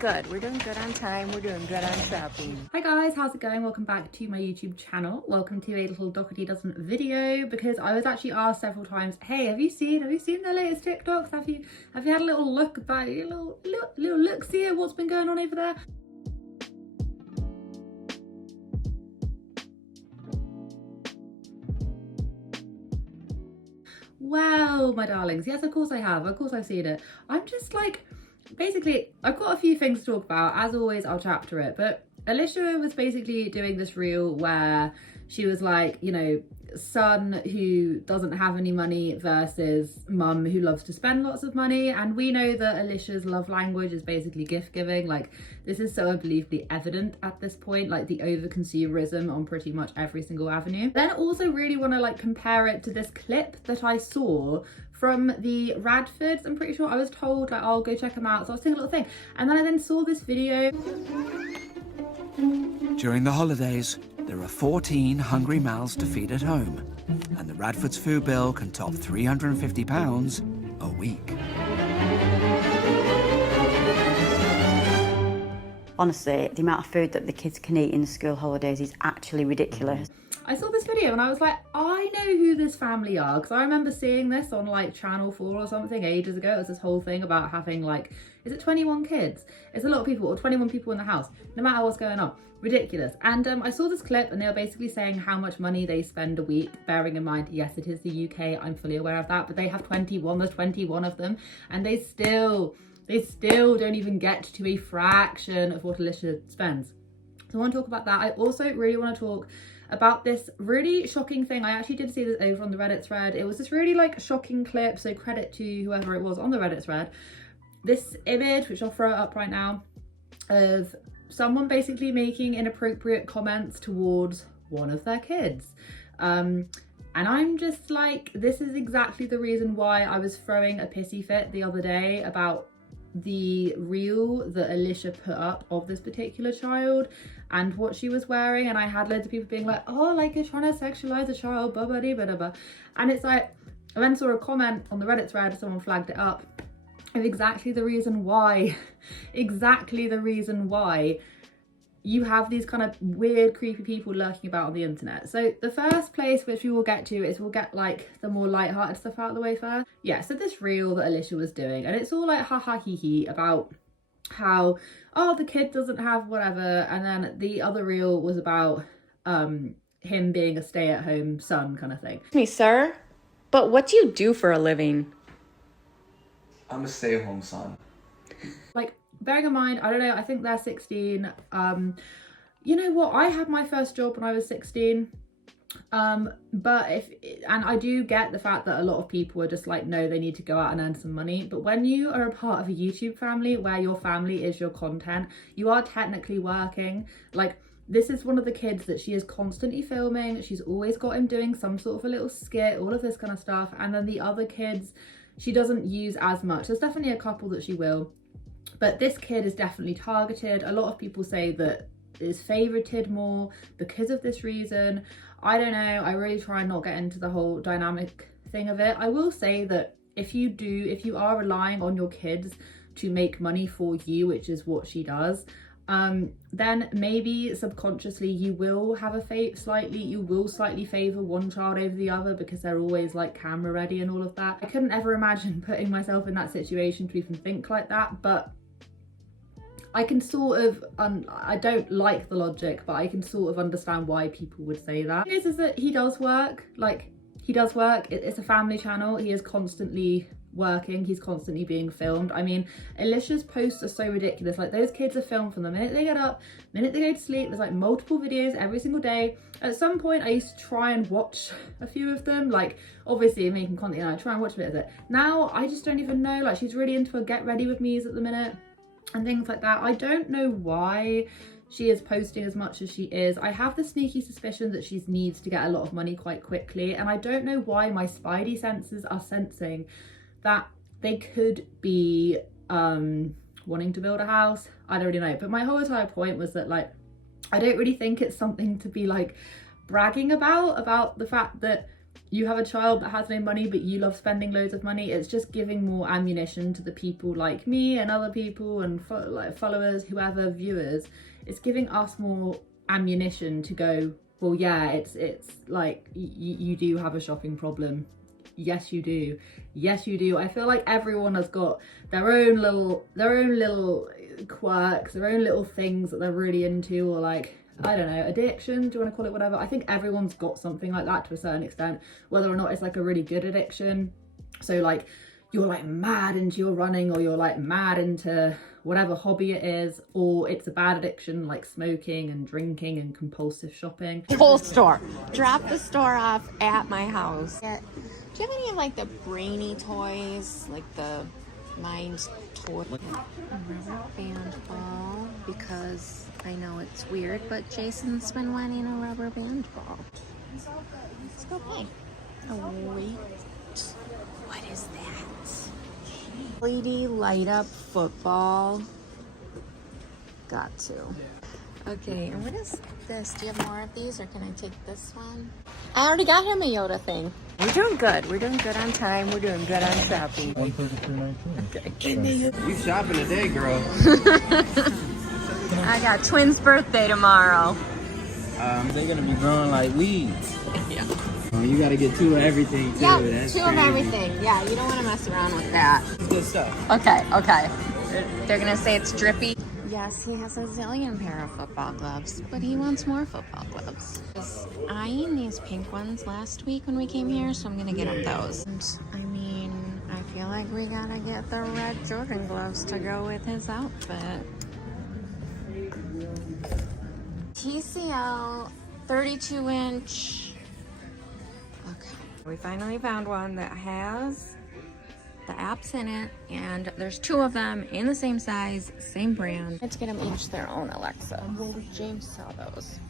good. We're doing good on time. We're doing good on shopping. Hi guys, how's it going? Welcome back to my YouTube channel. Welcome to a little Dougherty Dozen video, because I was actually asked several times, hey, have you seen the latest TikToks? Have you had a little look about a little look see at what's been going on over there? Well, my darlings, yes, of course I have. Of course I've seen it. I'm just like, basically, I've got a few things to talk about. As always, I'll chapter it. But Alicia was basically doing this reel where she was like, you know, son who doesn't have any money versus mum who loves to spend lots of money. And we know that Alicia's love language is basically gift giving. Like, this is so unbelievably evident at this point, like the over consumerism on pretty much every single avenue. Then also really want to like compare it to this clip that I saw from the Radfords. I'm pretty sure I was told like, I'll go check them out. So I was doing a little thing. And then I then saw this video. During the holidays, there are 14 hungry mouths to feed at home, and the Radfords food bill can top £350 a week. Honestly, the amount of food that the kids can eat in the school holidays is actually ridiculous. I saw this video and I was like, I know who this family are, because I remember seeing this on like Channel 4 or something ages ago. It was this whole thing about having like, is it 21 kids? It's a lot of people, or 21 people in the house, no matter what's going on. Ridiculous. And I saw this clip and they were basically saying how much money they spend a week, bearing in mind, yes, it is the UK, I'm fully aware of that, but they have 21, there's 21 of them, and they still don't even get to a fraction of what Alicia spends. So I want to talk about that. I also really want to talk about this really shocking thing. I actually did see this over on the Reddit thread. It was this really like shocking clip, so credit to whoever it was on the Reddit thread. This image, which I'll throw up right now, of someone basically making inappropriate comments towards one of their kids. And I'm just like, this is exactly the reason why I was throwing a pissy fit the other day about the reel that Alicia put up of this particular child and what she was wearing. And I had loads of people being like, oh, like you're trying to sexualize a child, blah, blah, blah, blah, blah. And it's like, I then saw a comment on the Reddit thread, someone flagged it up, of exactly the reason why you have these kind of weird, creepy people lurking about on the internet. So the first place which we will get to is we'll get like the more lighthearted stuff out of the way first. Yeah, so this reel that Alicia was doing, and it's all like haha hee hee about how, oh, the kid doesn't have whatever, and then the other reel was about him being a stay-at-home son kind of thing. Excuse me, sir, but what do you do for a living? I'm a stay-at-home son. Like, bearing in mind, I don't know, I think they're 16. You know what? I had my first job when I was 16. And I do get the fact that a lot of people are just like, no, they need to go out and earn some money. But when you are a part of a YouTube family where your family is your content, you are technically working. Like, this is one of the kids that she is constantly filming. She's always got him doing some sort of a little skit, all of this kind of stuff. And then the other kids, she doesn't use as much. There's definitely a couple that she will. But this kid is definitely targeted. A lot of people say that is favorited more because of this reason. I don't know. I really try and not get into the whole dynamic thing of it. I will say that if you are relying on your kids to make money for you, which is what she does, then maybe subconsciously you will have a slightly favor one child over the other because they're always like camera ready and all of that. I couldn't ever imagine putting myself in that situation to even think like that, but I can sort of, I don't like the logic, but I can sort of understand why people would say that. It is that he does work, it's a family channel, he is constantly working, he's constantly being filmed. I mean, Alicia's posts are so ridiculous. Like, those kids are filmed from the minute they get up, the minute they go to sleep. There's like multiple videos every single day. At some point I used to try and watch a few of them, like obviously making content, I try and watch a bit of it. Now I just don't even know. Like, she's really into her get ready with me's at the minute and things like that. I don't know why she is posting as much as she is. I have the sneaky suspicion that she needs to get a lot of money quite quickly, and I don't know why my spidey senses are sensing that they could be wanting to build a house. I don't really know, but my whole entire point was that, like, I don't really think it's something to be like bragging about the fact that you have a child that has no money but you love spending loads of money. It's just giving more ammunition to the people like me and other people and like followers, whoever, viewers. It's giving us more ammunition to go, well, yeah, it's like you do have a shopping problem. Yes you do. Yes you do. I feel like everyone has got their own little quirks, their own little things that they're really into, or like, I don't know, addiction, do you want to call it whatever. I think everyone's got something like that to a certain extent, whether or not it's like a really good addiction. So like you're like mad into your running, or you're like mad into whatever hobby it is, or it's a bad addiction like smoking and drinking and compulsive shopping. Whole store. Drop the store off at my house. Do you have any of like the brainy toys, like the mind toy? A rubber band ball, because I know it's weird, but Jason's been wanting a rubber band ball. Let's go play. Oh wait, what is that? LED light up football. Got to. Okay, and what is this? Do you have more of these, or can I take this one? I already got him a Yoda thing. We're doing good. We're doing good on time. We're doing good on shopping. You shopping today, girl. I got twins' birthday tomorrow. They're gonna be growing like weeds. Yeah. Oh, you gotta get two of everything too. Yeah, That's two crazy. of everything. Yeah, you don't want to mess around with that. It's good stuff. Okay. They're gonna say it's drippy. Yes, he has a zillion pair of football gloves, but he wants more football gloves. I was eyeing these pink ones last week when we came here, so I'm gonna get him those. And I mean, I feel like we gotta get the red Jordan gloves to go with his outfit. TCL 32-inch. Okay. We finally found one that has the apps in it, and there's two of them in the same size, same brand. Let's get them each their own Alexa. James saw those.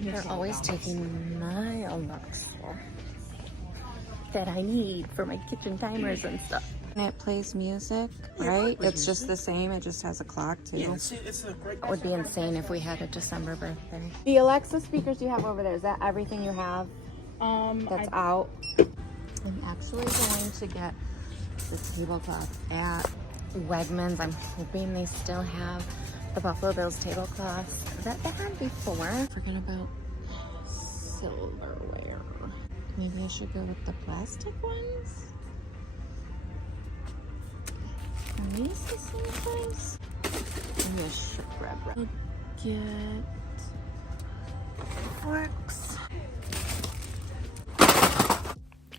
They're always taking my Alexa that I need for my kitchen timers and stuff. And it plays music, right? It's just the same, it just has a clock too. That would be insane if we had a December birthday. The Alexa speakers you have over there, is that everything you have that's out? I'm actually going to get the tablecloth at Wegmans. I'm hoping they still have the Buffalo Bills tablecloths that they had before. Forget about silverware. Maybe I should go with the plastic ones. Are these the same price? Maybe I should grab get forks.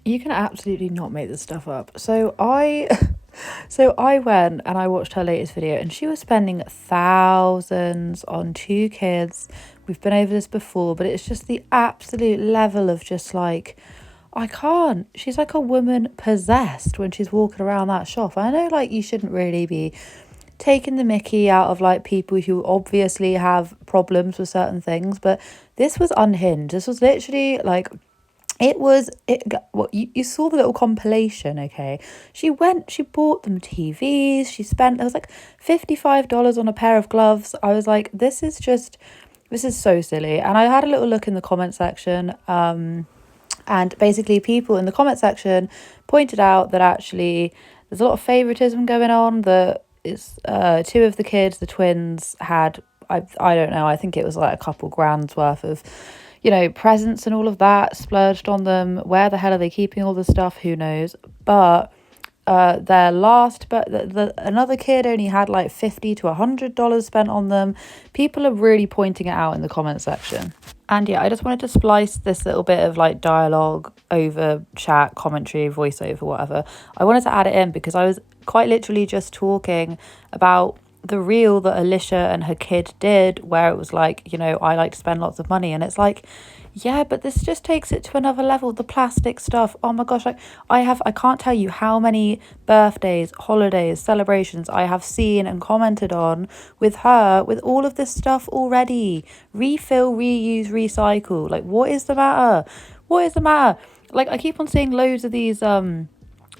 You can absolutely not make this stuff up. So I went and I watched her latest video, and she was spending thousands on 2 kids. We've been over this before, but it's just the absolute level of just like, I can't. She's like a woman possessed when she's walking around that shop. I know like you shouldn't really be taking the mickey out of like people who obviously have problems with certain things, but this was unhinged. This was literally like, you saw the little compilation, okay? She bought them TVs, there was like $55 on a pair of gloves. I was like, this is so silly. And I had a little look in the comment section, and basically people in the comment section pointed out that actually there's a lot of favoritism going on, that it's 2 of the kids, the twins, had, I don't know, I think it was like a couple grand's worth of, you know, presents and all of that splurged on them. Where the hell are they keeping all this stuff? Who knows? But another kid only had like $50 to $100 spent on them. People are really pointing it out in the comment section. And yeah, I just wanted to splice this little bit of like dialogue over chat, commentary, voiceover, whatever. I wanted to add it in because I was quite literally just talking about the reel that Alicia and her kid did, where it was like, you know, I like to spend lots of money, and it's like, yeah, but this just takes it to another level. The plastic stuff, oh my gosh, like I can't tell you how many birthdays, holidays, celebrations I have seen and commented on with her with all of this stuff already. Refill, reuse, recycle. Like, what is the matter? Like, I keep on seeing loads of these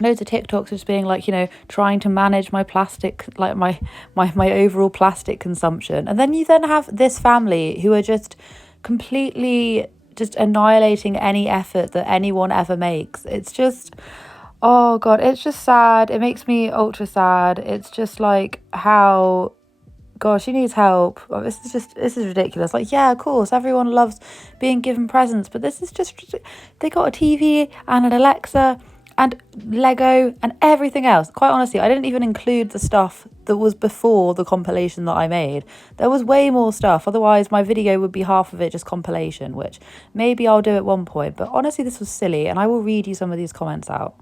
loads of TikToks just being like, you know, trying to manage my plastic, like my overall plastic consumption. And then you have this family who are just completely just annihilating any effort that anyone ever makes. It's just, oh God, it's just sad. It makes me ultra sad. It's just like how, God, she needs help. Oh, this is ridiculous. Like, yeah, of course, everyone loves being given presents, but this is just, they got a TV and an Alexa and Lego and everything else. Quite honestly, I didn't even include the stuff that was before the compilation that I made. There was way more stuff. Otherwise, my video would be half of it just compilation, which maybe I'll do at one point. But honestly, this was silly, and I will read you some of these comments out.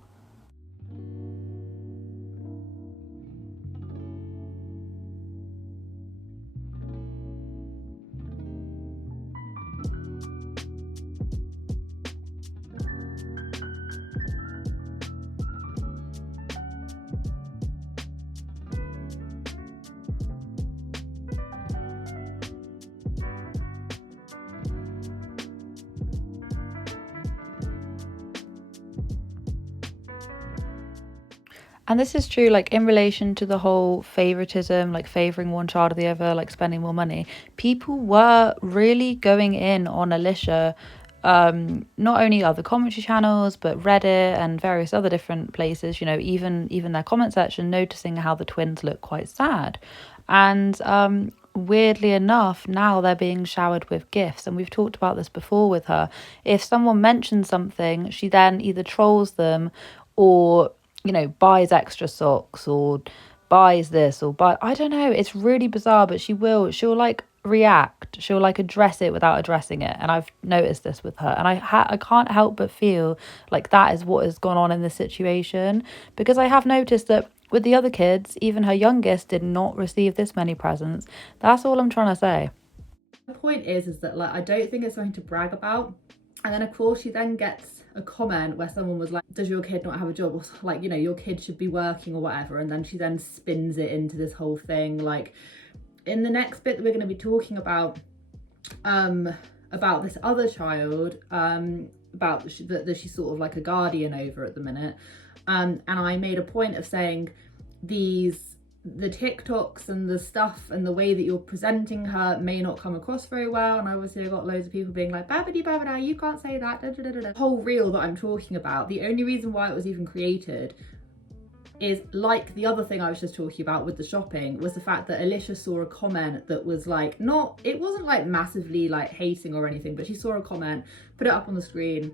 And this is true, like, in relation to the whole favoritism, like favouring one child or the other, like spending more money. People were really going in on Alicia, not only other commentary channels, but Reddit and various other different places, you know, even their comment section, noticing how the twins look quite sad. And weirdly enough, now they're being showered with gifts. And we've talked about this before with her. If someone mentions something, she then either trolls them or, you know, buys extra socks or buys this or buy, I don't know, it's really bizarre, but she'll like react, she'll like address it without addressing it. And I've noticed this with her, and I can't help but feel like that is what has gone on in this situation, because I have noticed that with the other kids, even her youngest did not receive this many presents. That's all I'm trying to say. The point is that, like, I don't think it's something to brag about. And then of course she then gets a comment where someone was like, does your kid not have a job? Or like, you know, your kid should be working or whatever. And then she then spins it into this whole thing. Like, in the next bit that we're going to be talking about this other child, that she's sort of like a guardian over at the minute. And I made a point of saying the TikToks and the stuff and the way that you're presenting her may not come across very well. And obviously I got loads of people being like, babbity babada, you can't say that, da, da, da, da. The whole reel that I'm talking about, the only reason why it was even created is, like the other thing I was just talking about with the shopping, was the fact that Alicia saw a comment that was like, it wasn't like massively like hating or anything, but she saw a comment, put it up on the screen,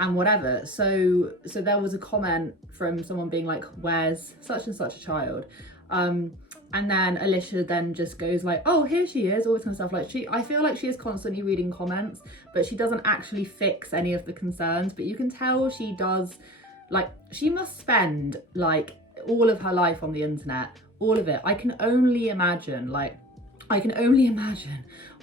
and whatever. So there was a comment from someone being like, where's such and such a child? And then Alicia then just goes like, oh, here she is, all this kind of stuff. Like, I feel like she is constantly reading comments, but she doesn't actually fix any of the concerns. But you can tell she does, like, she must spend like all of her life on the internet, all of it. I can only imagine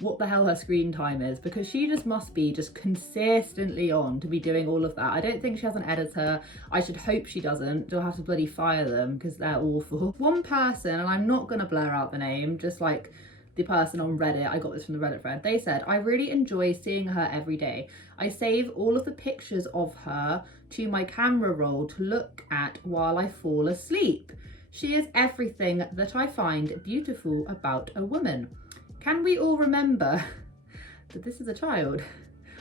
what the hell her screen time is, because she just must be just consistently on to be doing all of that. I don't think she has an editor. I should hope she doesn't. She'll have to bloody fire them because they're awful. One person, and I'm not gonna blur out the name, just like the person on Reddit, I got this from the Reddit thread, they said, I really enjoy seeing her every day. I save all of the pictures of her to my camera roll to look at while I fall asleep. She is everything that I find beautiful about a woman. Can we all remember that this is a child?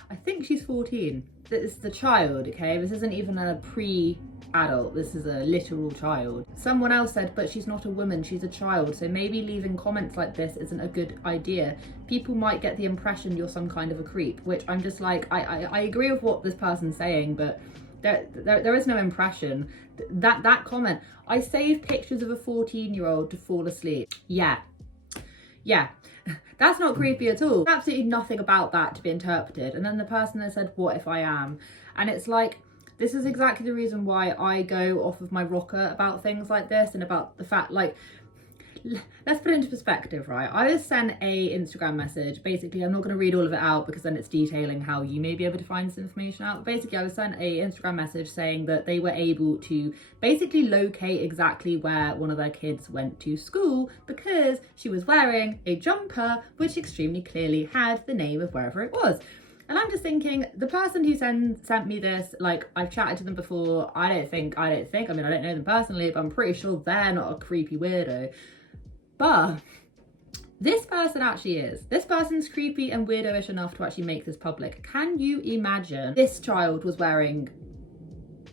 I think she's 14. This is the child, okay? This isn't even a pre-adult, this is a literal child. Someone else said, but she's not a woman, she's a child, so maybe leaving comments like this isn't a good idea. People might get the impression you're some kind of a creep, which I'm just like, I agree with what this person's saying, but there is no impression. That comment, I save pictures of a 14-year-old to fall asleep. Yeah, that's not creepy at all. Absolutely nothing about that to be interpreted. And then the person that said, what if I am? And it's like, this is exactly the reason why I go off of my rocker about things like this, and about the fact, like, let's put it into perspective, right? I was sent a Instagram message. Basically, I'm not going to read all of it out because then it's detailing how you may be able to find this information out. But basically, I was sent a Instagram message saying that they were able to basically locate exactly where one of their kids went to school because she was wearing a jumper which extremely clearly had the name of wherever it was. And I'm just thinking, the person who sent me this, like, I've chatted to them before. I don't think, I mean, I don't know them personally, but I'm pretty sure they're not a creepy weirdo. But This person actually is. This person's creepy and weirdo-ish enough to actually make this public. Can you imagine this child was wearing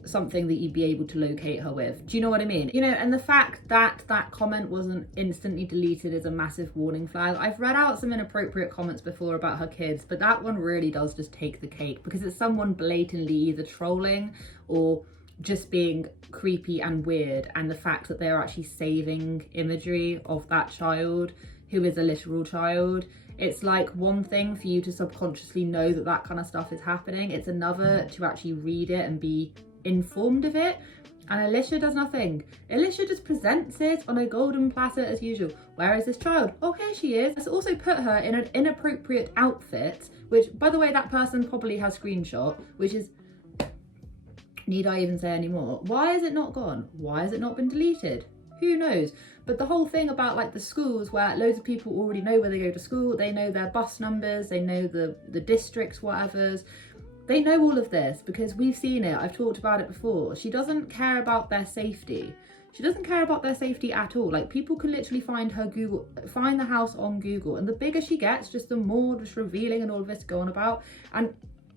something that you'd be able to locate her with? Do you know what I mean? You know, and the fact that that comment wasn't instantly deleted is a massive warning flag. I've read out some inappropriate comments before about her kids, but that one really does just take the cake, because it's someone blatantly either trolling or just being creepy and weird, and the fact that they're actually saving imagery of that child who is a literal child. It's like one thing for you to subconsciously know that that kind of stuff is happening. It's another to actually read it and be informed of it. And Alicia does nothing. Alicia just presents it on a golden platter as usual. Where is this child? Oh, here she is. Let's also put her in an inappropriate outfit, which, by the way, that person probably has screenshot, which is, need I even say any more? Why is it not gone? Why has it not been deleted? Who knows? But the whole thing about like the schools where loads of people already know where they go to school, they know their bus numbers, they know the districts, whatevers. They know all of this because we've seen it. I've talked about it before. She doesn't care about their safety. She doesn't care about their safety at all. Like, people can literally find the house on Google, and the bigger she gets, just the more just revealing and all of this to go on about. And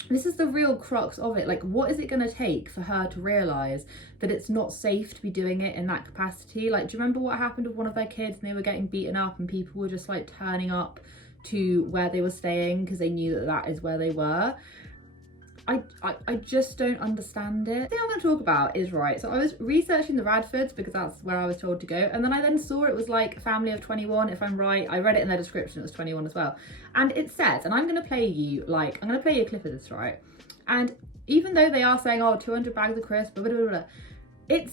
this is the real crux of it. Like, what is it going to take for her to realise that it's not safe to be doing it in that capacity? Like, do you remember what happened with one of their kids and they were getting beaten up and people were just like turning up to where they were staying because they knew that that is where they were? I just don't understand it. The thing I'm going to talk about is, right, so I was researching the Radfords because that's where I was told to go, and then I then saw it was like family of 21, if I'm right. I read it in their description, it was 21 as well. And it says, and I'm going to play you a clip of this, right? And even though they are saying, oh, 200 bags of crisps, blah, blah, blah, blah, it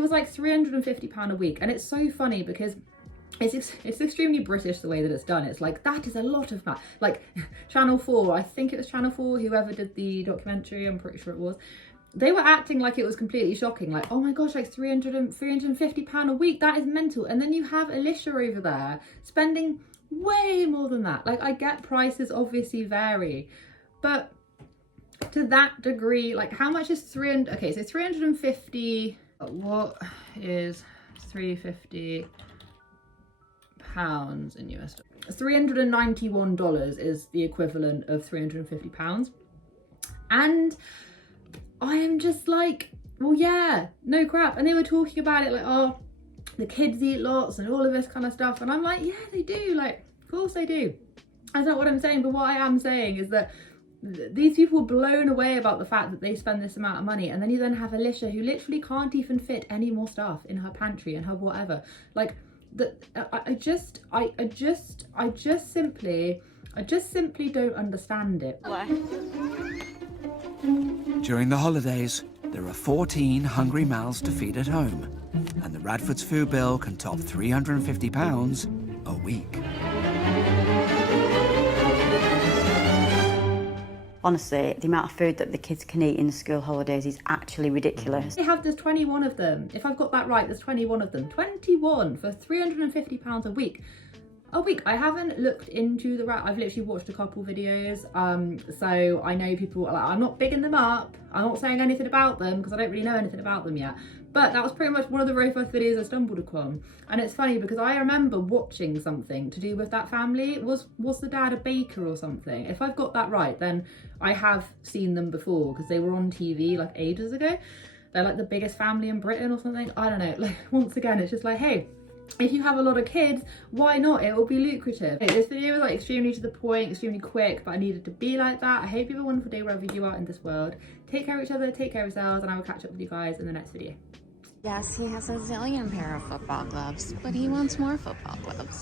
was like £350 a week. And it's so funny because it's extremely British the way that it's done. It's like, that is a lot of money. Like Channel 4, I think it was Channel 4, whoever did the documentary, I'm pretty sure it was, they were acting like it was completely shocking. Like, oh my gosh, like £350 a week, that is mental. And then you have Alicia over there spending way more than that. Like, I get prices obviously vary, but to that degree, like, how much is 300? Okay, so 350, what is 350 pounds in US dollars? $391 is the equivalent of £350. And I am just like, well, yeah, no crap. And they were talking about it like, oh, the kids eat lots and all of this kind of stuff. And I'm like, yeah, they do. Like, of course they do. That's not what I'm saying. But what I am saying is that these people are blown away about the fact that they spend this amount of money. And then you then have Alicia, who literally can't even fit any more stuff in her pantry and her whatever. Like, I just simply don't understand it. During the holidays, there are 14 hungry mouths to feed at home, and the Radfords' food bill can top £350 a week. Honestly, the amount of food that the kids can eat in the school holidays is actually ridiculous. There's 21 of them. If I've got that right, there's 21 of them. 21 for £350 a week. I haven't looked into the I've literally watched a couple videos, so I know people are like, I'm not bigging them up, I'm not saying anything about them because I don't really know anything about them yet, but that was pretty much one of the very first videos I stumbled upon. And it's funny because I remember watching something to do with that family. Was the dad a baker or something? If I've got that right, then I have seen them before because they were on TV like ages ago. They're like the biggest family in Britain or something, I don't know. Like, once again, it's just like, hey, if you have a lot of kids, why not? It will be lucrative. Okay, this video was like extremely to the point, extremely quick, but I needed to be like that. I hope you have a wonderful day wherever you are in this world. Take care of each other, take care of yourselves, and I will catch up with you guys in the next video. Yes, he has a zillion pair of football gloves, but he wants more football gloves.